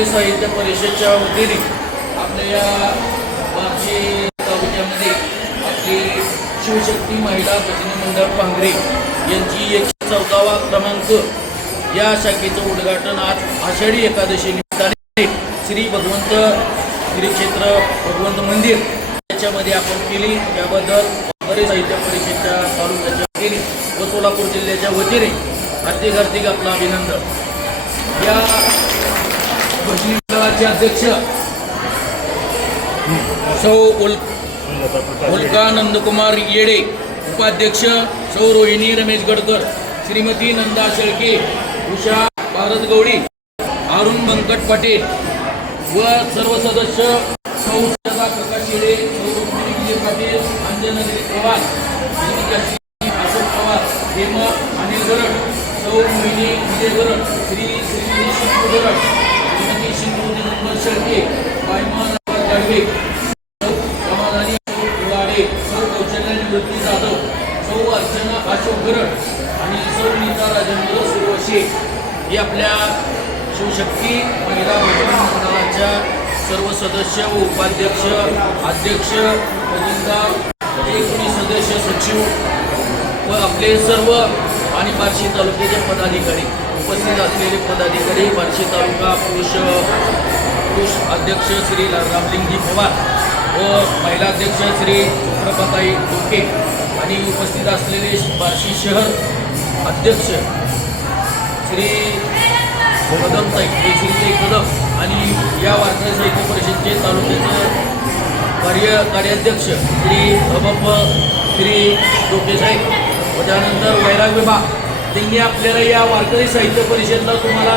वारकरी साहित्य परिषदच्या वतीने आपल्या या बार्शी तालुक्यामध्ये आपली शिवशक्ती महिला भजनी मंडळ पांगरे यांची एकशे चौदावा क्रमांक या शाखेचं उद्घाटन आज आषाढी एकादशी निमित्ताने श्री भगवंत श्रीक्षेत्र भगवंत मंदिर याच्यामध्ये आपण केली. त्याबद्दल बरे साहित्य परिषदच्या तालुक्याच्या केली व सोलापूर जिल्ह्याच्या वतीने हार्दिक हार्दिक आपलं अभिनंदन. या प्रतिनिधी अध्यक्ष सौ उल उल्कानंदकुमार येडे उपाध्यक्ष सौ रोहिणी रमेश गडकर श्रीमती नंदा शेळके उषा भारत गौडी अरुण व्यंकट पाटील व सर्व सदस्य सौ प्रकाश येडे सौ रुक्मिणी विजय पाटील अंजना पवार अशोक पवार हेमा अनिल गरड सौ मोहिनी विजय गरड श्री श्री गरड शिंदू दिगंबर शेळके पायमान गाडवे समाधानी उडाडे सौ कौशल्य निवृत्ती जाधव सौ अर्चना अशोक गरड आणि सौ नीता राजेंद्र सुरवशे. ही आपल्या शिवशक्ती महिला भजनी मंडळाच्या सर्व सदस्य व उपाध्यक्ष अध्यक्ष खजिनदार एकोणीस सदस्य सचिव व आपले सर्व आणि बार्शी तालुक्याचे पदाधिकारी. उपस्थित असलेले पदाधिकारी बार्शी तालुका पुरुष पुरुष अध्यक्ष श्री रामलिंगजी पवार व महिला अध्यक्ष श्री प्रभाताई डोके आणि उपस्थित असलेले बार्शी शहर अध्यक्ष श्री कदमताई श्रीताई कदम आणि या वारकरी साहित्य परिषदेचे तालुक्याचे कार्य कार्याध्यक्ष श्री अबप श्री डोकेसाहेब व त्यानंतर वैराग विभाग त्यांनी आपल्याला या वारकरी साहित्य परिषदला तुम्हाला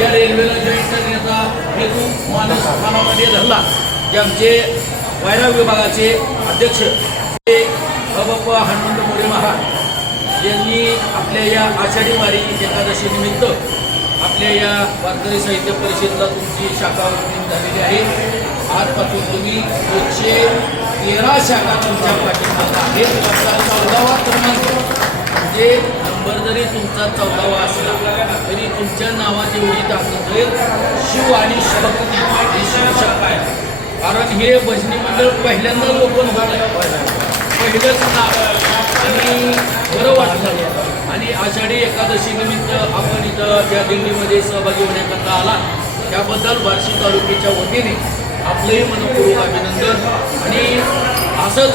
या रेल्वेला जॉईन करण्याचा हेतू मानस मनामध्ये धरला जे आमचे वैराग विभागाचे अध्यक्ष ते अबप हनुमंत मोरे महाराज यांनी आपल्या या आषाढी वारी एकादशी निमित्त आपल्या या वारकरी साहित्य परिषदेला तुमची शाखा ओपनिंग झालेली आहे. आजपासून तुम्ही एकशे तेरा शाखा तुमच्या पाठिंबा आहेत. चौदावा क्रमांक म्हणजे नंबर जरी तुमचा चौदावा असला तरी तुमच्या नावाची एवढी ताकद होईल शिव आणि शक्ती ही शिवशक्ती आहे कारण हे भजनी मंडळ पहिल्यांदाच ओपन होत पहिलंच नाव आणि बरं वाटलं. आणि आषाढी एकादशी निमित्त आपण इथं त्या दिल्लीमध्ये सहभागी होण्याकरता आला त्याबद्दल बार्शी तालुक्याच्या वतीने आपलंही मनपूर्वक अभिनंदन. आणि असंच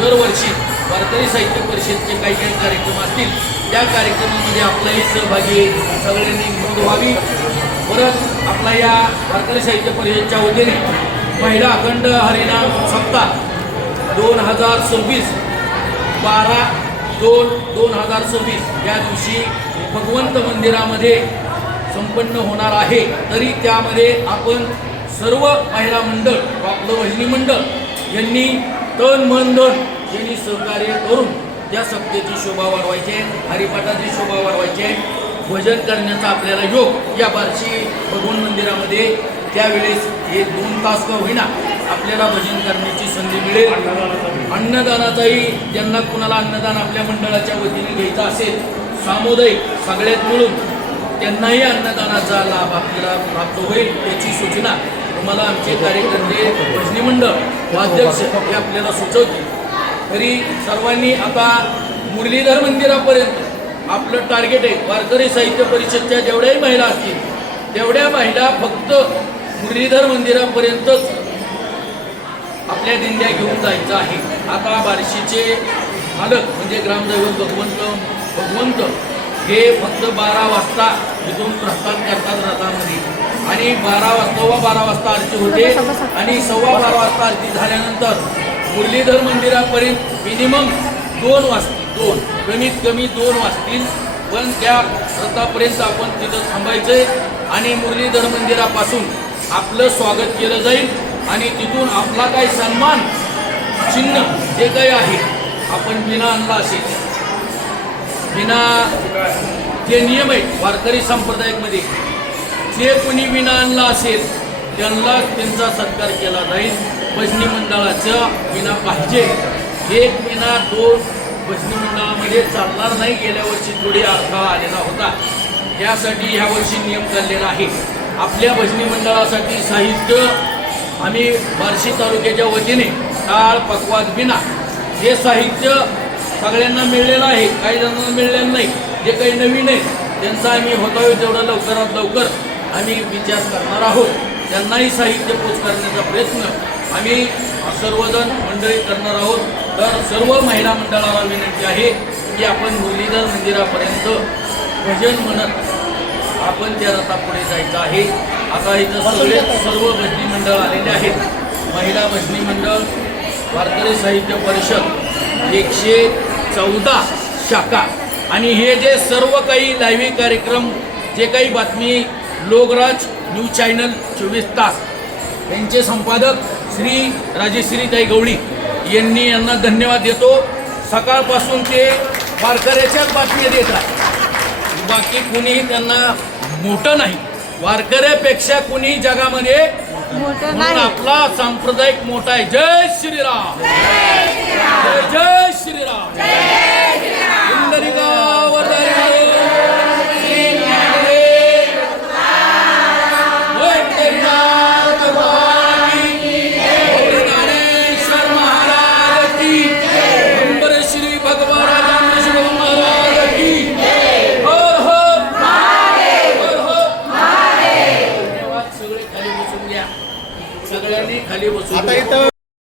दरवर्षी वारकरी साहित्य परिषदेचे काही काही कार्यक्रम असतील त्या कार्यक्रमामध्ये आपलाही सहभागी सगळ्यांनी नोंद व्हावी. परत आपला या वारकरी साहित्य परिषदेच्या वतीने महिला अखंड हरिनाम सप्ताह दोन हजार सव्वीस बारा दोन दोन हजार सव्वीस या दिवशी भगवंत मंदिरामध्ये संपन्न होणार आहे. तरी त्यामध्ये आपण सर्व महिला मंडळ आपलं वहिनी मंडळ यांनी तन मन धन यांनी सहकार्य करून त्या सप्तेची शोभा वाढवायची आहे हरिपाठाची शोभा वाढवायची. आहे भजन करण्याचा आपल्याला योग या बारशी भगवान मंदिरामध्ये त्यावेळेस हे दोन तास का होईना आपल्याला भजन करण्याची संधी मिळेल. अन्नदानाचाही ज्यांना कुणाला अन्नदान आपल्या मंडळाच्या वतीने घ्यायचं असेल सामुदायिक सगळ्यात मिळून त्यांनाही अन्नदानाचा लाभ आपल्याला प्राप्त होईल याची सूचना तुम्हाला आमचे कार्यकर्ते भजनी मंडळ उपाध्यक्ष हे आपल्याला सुचवतील. तरी सर्वांनी आता मुरलीधर मंदिरापर्यंत आपलं टार्गेट आहे. वारकरी साहित्य परिषदच्या जेवढ्याही महिला असतील तेवढ्या महिला फक्त मुरलीधर मंदिरापर्यंतच आपल्या दिंड्या घेऊन जायचं आहे. आता बार्शीचे मालक म्हणजे ग्रामदैवत भगवंत भगवंत हे फक्त बारा वाजता इथून प्रस्थान करतात रथामध्ये. आणि बारा वाजता व बारा वाजता आरती होते आणि सव्वा बारा वाजता आरती झाल्यानंतर मुरलीधर मंदिरापर्यंत मिनिमम दोन वाजतील. दोन. कमीत कमी दोन वाजतील. पण त्या रथापर्यंत आपण तिथं थांबायचंय आणि मुरलीधर मंदिरापासून आपलं स्वागत केलं जाईल आणि तिथून आपला काही सन्मान चिन्ह जे काही आहे आपण विना आणला असेल विना जे नियम आहेत वारकरी संप्रदायामध्ये जे कोणी विना आणला असेल त्यांना त्यांचा सत्कार केला जाईल. भजनी मंडळाचं विना पाहिजे. एक विना दोन भजनी मंडळामध्ये चालणार नाही. गेल्या वर्षी थोडी अडथळा आलेला होता. त्यासाठी ह्या वर्षी नियम काढलेला आहे. आपल्या भजनी मंडळासाठी साहित्य आम्ही बार्शी तालुक्याच्या वतीने टाळ पकवाज बिना हे साहित्य सगळ्यांना मिळलेलं आहे. काही जणांना मिळलेलं नाही. जे काही नवीन आहे त्यांचा आम्ही होता तेवढं लवकरात लवकर आम्ही विचार करणार आहोत. त्यांनाही साहित्य पोच करण्याचा प्रयत्न आम्ही सर्वजण मंडळी करणार आहोत. तर सर्व महिला मंडळाला विनंती आहे की आपण मुरलीधर मंदिरापर्यंत भजन म्हणत आपण त्या रथा पुढे जायचं आहे. आता इथं सगळे सर्व भजनी मंडळ आलेले आहेत. महिला भजनी मंडळ वारकरी साहित्य परिषद एकशे चौदा शाखा आणि हे जे सर्व काही लाईव्ह कार्यक्रम जे काही बातमी लोकराज न्यूज चॅनल चोवीस तास यांचे संपादक श्री राजेश्रीताई गवळी यांनी यांना धन्यवाद देतो. सकाळपासून ते वारकऱ्याच्याच बातम्या देतात बाकी कुणीही त्यांना मोठं नाही. वारकऱ्यापेक्षा कुणी जगामध्ये आपला सांप्रदायिक मोठा आहे. जय श्रीराम.